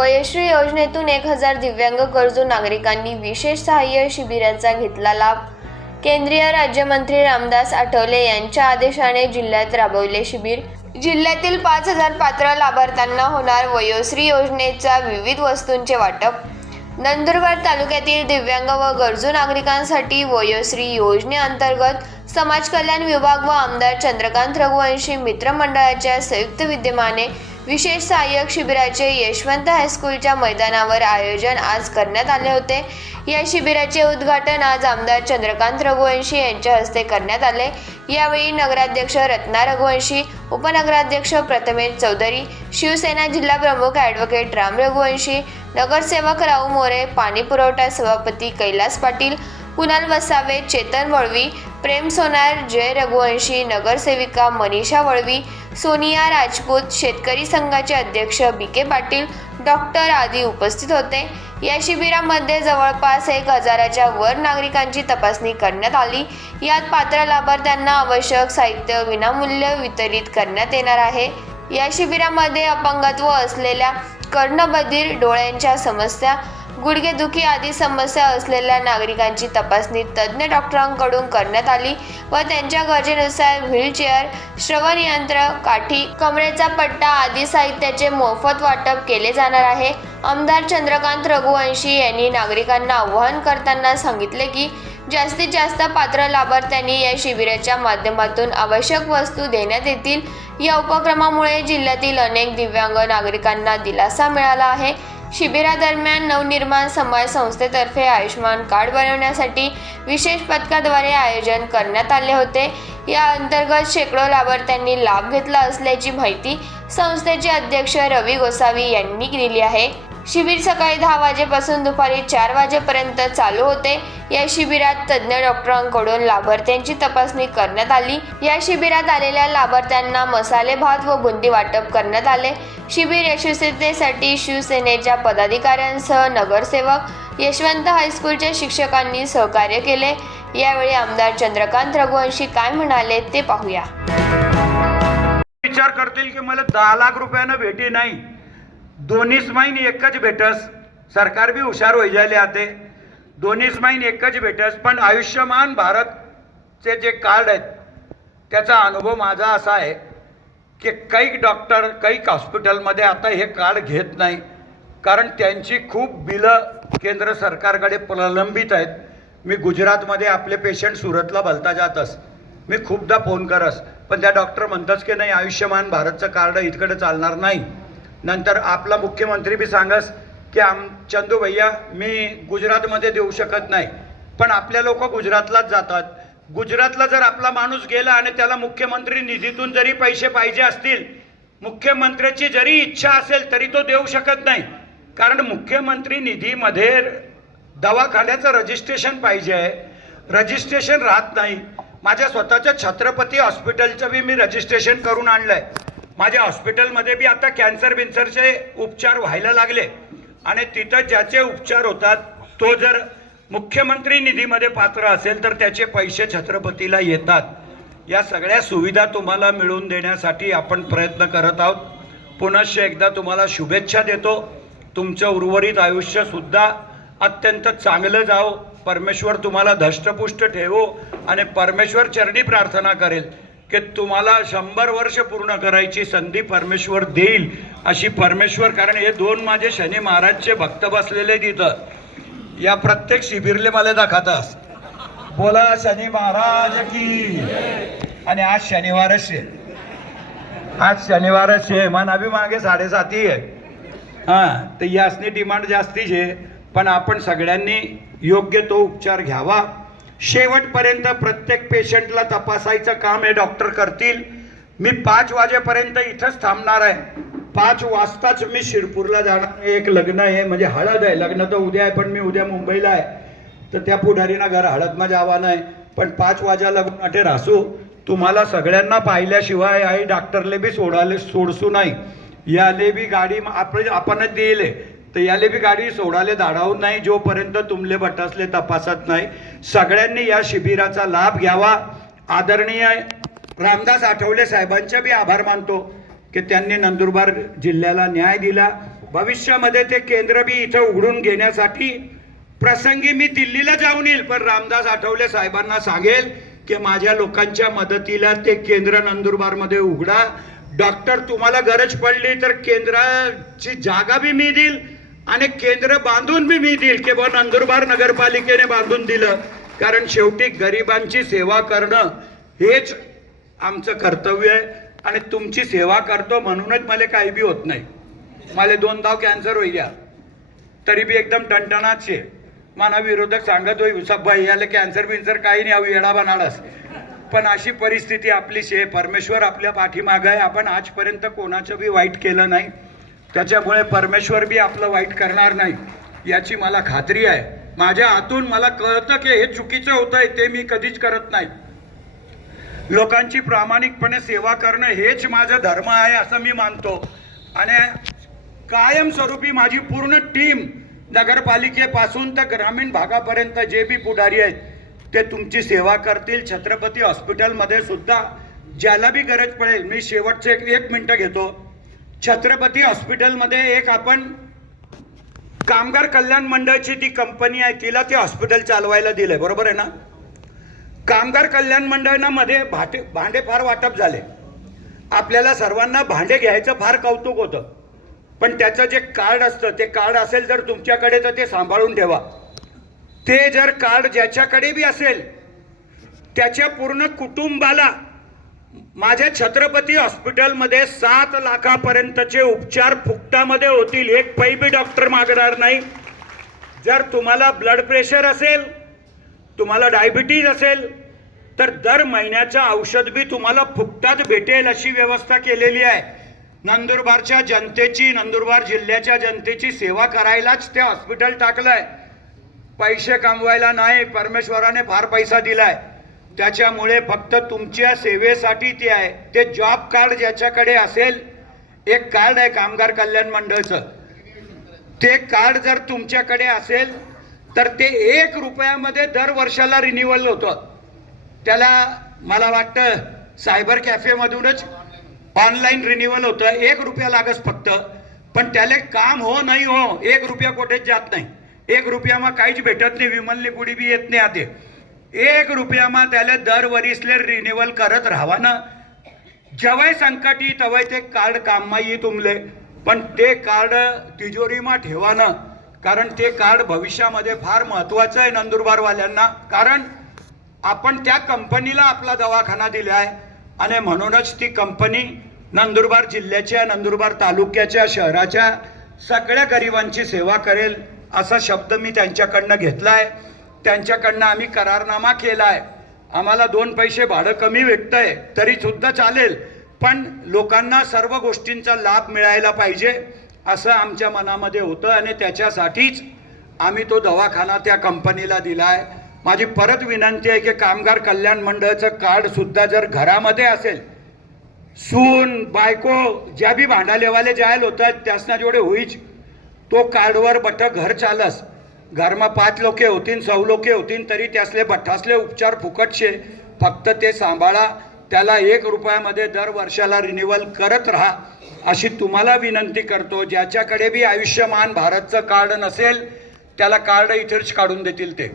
वयश्री योजनेतून 1000 दिव्यांग गरजू नागरिकांनी विशेष सहाय्य शिबिराचा घेतला लाभ। केंद्रीय राज्यमंत्री रामदास आठवले यांच्या आदेशाने जिल्ह्यात राबवले शिबिर। जिल्ह्यातील 5000 पात्र लाभार्थ्यांना होणार वयोश्री योजनेच्या विविध वस्तूंचे वाटप। नंदुरबार तालुक्यातील दिव्यांग व गरजू नागरिकांसाठी वयोश्री योजनेअंतर्गत समाज कल्याण विभाग व आमदार चंद्रकांत रघुवंशी मित्र मंडळाच्या संयुक्त विद्यमाने विशेष सहाय्यक शिबिराचे यशवंत हायस्कूलच्या मैदानावर आयोजन आज करण्यात आले होते। या शिबिराचे उद्घाटन आज आमदार चंद्रकांत रघुवंशी यांच्या हस्ते करण्यात आले। यावेळी नगराध्यक्ष रत्ना रघुवंशी, उपनगराध्यक्ष प्रथमेश चौधरी, शिवसेना जिल्हा प्रमुख ॲडव्होकेट राम रघुवंशी, नगरसेवक राऊ मोरे, पाणी पुरवठा सभापती कैलास पाटील, कुणाल वसावे, चेतन वळवी, प्रेम सोनार, जय रघुवंशी, नगरसेविका मनीषा वळवी, सोनिया राजपूत, शेतकरी संघाचे अध्यक्ष बीके पाटील, डॉक्टर आदी उपस्थित होते। या शिबिरामध्ये जवळपास 1000च्या वर नागरिकांची तपासणी करण्यात आली। यात पात्र लाभार्थ्यांना आवश्यक साहित्य विनामूल्य वितरित करण्यात येणार आहे। या शिबिरामध्ये अपंगत्व असलेल्या, कर्णबधीर, डोळ्यांच्या समस्या, गुडघेदुखी आदी समस्या असलेल्या नागरिकांची तपासणी तज्ज्ञ डॉक्टरांकडून करण्यात आली व त्यांच्या गरजेनुसार व्हीलचेअर, श्रवण यंत्र, काठी, कमरेचा पट्टा आदी साहित्याचे मोफत वाटप केले जाणार आहे। आमदार चंद्रकांत रघुवंशी यांनी नागरिकांना आवाहन करताना सांगितले की जास्तीत जास्त पात्र लाभार्थ्यांनी या शिबिराच्या माध्यमातून आवश्यक वस्तू देण्यात येतील। या उपक्रमामुळे जिल्ह्यातील अनेक दिव्यांग नागरिकांना दिलासा मिळाला आहे। शिबिरादरम्यान नवनिर्माण समाज संस्थेतर्फे आयुष्मान कार्ड बनवण्यासाठी विशेष पथकाद्वारे आयोजन करण्यात आले होते। या अंतर्गत शेकडो लाभार्थ्यांनी लाभ घेतला असल्याची माहिती संस्थेचे अध्यक्ष रवी गोसावी यांनी दिली आहे। शिबिर सकाळी 10 वाजेपासून दुपारी 4 वाजेपर्यंत चालू होते। या शिबिरात तज्ज्ञ डॉक्टरांकडून लाभार्थ्यांची तपासणी करण्यात आली। या शिबिरात आलेल्या लाभार्थ्यांना मसाले भात व बुंदी वाटप करण्यात आले। शिबिर यशस्वीतेसाठी शिवसेनेच्या पदाधिकाऱ्यांसह नगरसेवक, यशवंत हायस्कूलच्या शिक्षकांनी सहकार्य केले। यावेळी आमदार चंद्रकांत रघुवंशी काय म्हणाले ते पाहूया। विचार करतील की मला 10 लाख रुपयानं भेटी नाही, दोन्हीच महिन एकच भेटस, सरकार बी हुशार होई जाले आते, दोन्हीच महिन एकच भेटस। पण आयुष्यमान भारतचे जे कार्ड आहेत त्याचा अनुभव माझा असा आहे की काही डॉक्टर काही हॉस्पिटलमध्ये आता हे कार्ड घेत नाही, कारण त्यांची खूप बिलं केंद्र सरकारकडे प्रलंबित आहेत। मी गुजरातमध्ये आपले पेशंट सुरतला भलता जातस, मी खूपदा फोन करस, पण त्या डॉक्टर म्हणतस की नाही आयुष्यमान भारतचं कार्ड इतकडे चालणार नाही। नंतर आपला मुख्यमंत्री बी सांगस की चंदू भैया मी गुजरातमध्ये देऊ शकत नाही, पण आपल्या लोक गुजरातलाच जातात। गुजरातला जर आपला माणूस गेला आणि त्याला मुख्यमंत्री निधीतून जरी पैसे पाहिजे असतील, मुख्यमंत्र्याची जरी इच्छा असेल तरी तो देऊ शकत नाही, कारण मुख्यमंत्री निधीमध्ये दवाखान्याचं रजिस्ट्रेशन पाहिजे आहे, रजिस्ट्रेशन राहत नाही। माझ्या स्वतःच्या छत्रपती हॉस्पिटलचं बी मी रजिस्ट्रेशन करून आणलं आहे। माझ्या हॉस्पिटलमध्ये बी आता कॅन्सरचे उपचार व्हायला लागले आणि तिथं ज्याचे उपचार होतात तो जर मुख्यमंत्री निधीमध्ये पात्र असेल तर त्याचे पैसे छत्रपतीला येतात। या सगळ्या सुविधा तुम्हाला मिळवून देण्यासाठी आपण प्रयत्न करत आहोत। पुनश्च एकदा तुम्हाला शुभेच्छा देतो। तुमचं उर्वरित आयुष्यसुद्धा अत्यंत चांगलं जावो, परमेश्वर तुम्हाला धष्टपुष्ट ठेवो आणि परमेश्वर चरणी प्रार्थना करेल की तुम्हाला 100 वर्ष पूर्ण करायची संधी परमेश्वर देईल अशी परमेश्वर, कारण हे 2 माझे शनी महाराजचे भक्त बसलेले तिथं या प्रत्येक शिबिरले मला दाखवतास, बोला शनी महाराज की। आणि आज शनिवारच आहे, आज शनिवारच आहे, मन अभी मागे 7:30 आहे। हां, तर यासनी डिमांड जास्तीच आहे, पण आपण सगळ्यांनी योग्य तो उपचार घ्यावा। शेवटपर्यंत प्रत्येक पेशंटला तपासायचं काम हे डॉक्टर करतील। मी 5 वाजेपर्यंत इथंच थांबणार आहे। 5 वाजताच मी शिरपूरला जाणार, एक लग्न आहे, म्हणजे हळद आहे, लग्न तर उद्या आहे पण मी उद्या मुंबईला आहे, तर त्या पुढारीना घर हळदमा जावा नाही, पण 5 वाजा लग्न अटे रासू। तुम्हाला सगळ्यांना पाहिल्याशिवाय आई डॉक्टरले बी सोडसू नाही, याले बी गाडी आपणच दिले तर याले बी गाडी सोडाले धाडावून नाही जोपर्यंत तुमले बटासले तपासत नाही। सगळ्यांनी या शिबिराचा लाभ घ्यावा। आदरणीय रामदास आठवले साहेबांचे बी आभार मानतो की त्यांनी नंदुरबार जिल्ह्याला न्याय दिला भविष्यामध्ये ते केंद्र बी इथं उघडून घेण्यासाठी प्रसंगी मी दिल्लीला जाऊन येईल, पण रामदास आठवले साहेबांना सांगेल की माझ्या लोकांच्या मदतीला ते केंद्र नंदुरबारमध्ये उघडा. डॉक्टर तुम्हाला गरज पडली तर केंद्राची जागा बी मी देईल आणि केंद्र बांधून बी मी देईल की बुवा नंदुरबार नगरपालिकेने बांधून दिलं. कारण शेवटी गरिबांची सेवा करणं हेच आमचं कर्तव्य आहे आणि तुमची सेवा करतो म्हणूनच मला काही बी होत नाही. मला 2 कॅन्सर होई गया तरी बी एकदम टणटणाच शे. माना विरोधक सांगत होई भाई याला कॅन्सर बिन्सर काही नाही, अहो येडा बनाडस. पण अशी परिस्थिती आपली शे. परमेश्वर आपल्या पाठीमागं आहे. आपण आजपर्यंत कोणाचं बी वाईट केलं नाही, त्याच्यामुळे परमेश्वर बी आपलं वाईट करणार नाही याची मला खात्री आहे. माझ्या हातून मला कळतं की हे चुकीचं होतंय, ते मी कधीच करत नाही. लोकांची प्रामाणिकपणे सेवा करणं हेच माझं धर्म आहे असं मी मानतो. आणि कायमस्वरूपी माझी पूर्ण टीम नगरपालिकेपासून तर ग्रामीण भागापर्यंत जे बी पुढारी आहेत ते तुमची सेवा करतील. छत्रपती हॉस्पिटलमध्ये सुद्धा ज्याला बी गरज पडेल, मी शेवटचे 1 मिनिटं घेतो. छत्रपती हॉस्पिटलमध्ये एक आपण कामगार कल्याण मंडळाची ती कंपनी आहे, तिला ते हॉस्पिटल चालवायला दिलंय, बरोबर आहे ना. कामगार कल्याण मंडळामध्ये भांडे फार वाटप झाले. आपल्याला सर्वांना भांडे घ्यायचं फार कौतुक होतं, पण त्याचं जे कार्ड असतं ते कार्ड असेल जर तुमच्याकडे तर ते सांभाळून ठेवा. ते जर कार्ड ज्याच्याकडे बी असेल त्याच्या पूर्ण कुटुंबाला माझ्या छत्रपती हॉस्पिटलमध्ये 7 लाखापर्यंतचे उपचार फुकटामध्ये होतील. एक पैबी डॉक्टर मागणार नाही. जर तुम्हाला ब्लड प्रेशर असेल, तुम्हाला डायबिटीज असेल तर दर महिन्याचं औषध बी तुम्हाला फुकटात भेटेल अशी व्यवस्था केलेली आहे. नंदुरबारच्या जनतेची, नंदुरबार जिल्ह्याच्या जनतेची सेवा करायलाच ते हॉस्पिटल टाकलंय, पैसे कमवायला नाही. परमेश्वराने फार पैसा दिलाय, त्याच्यामुळे फक्त तुमच्या सेवेसाठी ते आहे. ते जॉब कार्ड ज्याच्याकडे असेल, एक कार्ड आहे कामगार कल्याण मंडळाचं, ते कार्ड जर तुमच्याकडे असेल तर ते 1 रुपयामध्ये दर वर्षाला रिन्युअल होतं. त्याला मला वाटतं सायबर कॅफेमधूनच ऑनलाईन रिन्युअल होतं. 1 रुपया लागस फक्त. पण त्याला काम हो नाही हो 1 रुपया कुठेच जात नाही. 1 रुपयामा काहीच भेटत नाही. विमलने पुढे बी येत नाही आते. 1 रुपयामा त्याला दर वरीसले रिन्युअल करत राहावा ना. जेव्हा संकट येई तेव्हा ते कार्ड काममा येई तुमले, पण ते कार्ड तिजोरीमा ठेवा ना. कारण ते कार्ड भविष्यामध्ये फार महत्वाचं आहे नंदुरबारवाल्यांना. कारण आपण त्या कंपनीला आपला दवाखाना दिला आहे आणि म्हणूनच ती कंपनी नंदुरबार जिल्ह्याच्या, नंदुरबार तालुक्याच्या, शहराच्या सगळ्या गरिबांची सेवा करेल असा शब्द मी त्यांच्याकडनं घेतला आहे. त्यांच्याकडनं आम्ही करारनामा केला आहे. आम्हाला 2 पैसे भाडं कमी भेटतंय तरी सुद्धा चालेल, पण लोकांना सर्व गोष्टींचा लाभ मिळायला पाहिजे असं आमच्या मनामध्ये होतं आणि त्याच्यासाठीच आम्ही तो दवाखाना त्या कंपनीला दिला आहे. माझी परत विनंती आहे की कामगार कल्याण मंडळाचं कार्ड सुद्धा जर घरामध्ये असेल, सून बायको ज्या बी भांडालेवाले जायला होतात त्यासना जेवढे होईच तो कार्डवर बट घर चालस. घरमा 5 लोके होतीन, 100 लोके होतीन तरी त्यासले बठ्ठासले उपचार फुकटशे. फक्त ते सांभाळा. त्याला 1 रुपयामध्ये दर वर्षाला रिन्युअल करत राहा अशी तुम्हाला विनंती करतो. ज्याच्याकडे बी आयुष्यमान भारतचं कार्ड नसेल त्याला कार्ड इथेच काढून देतील ते.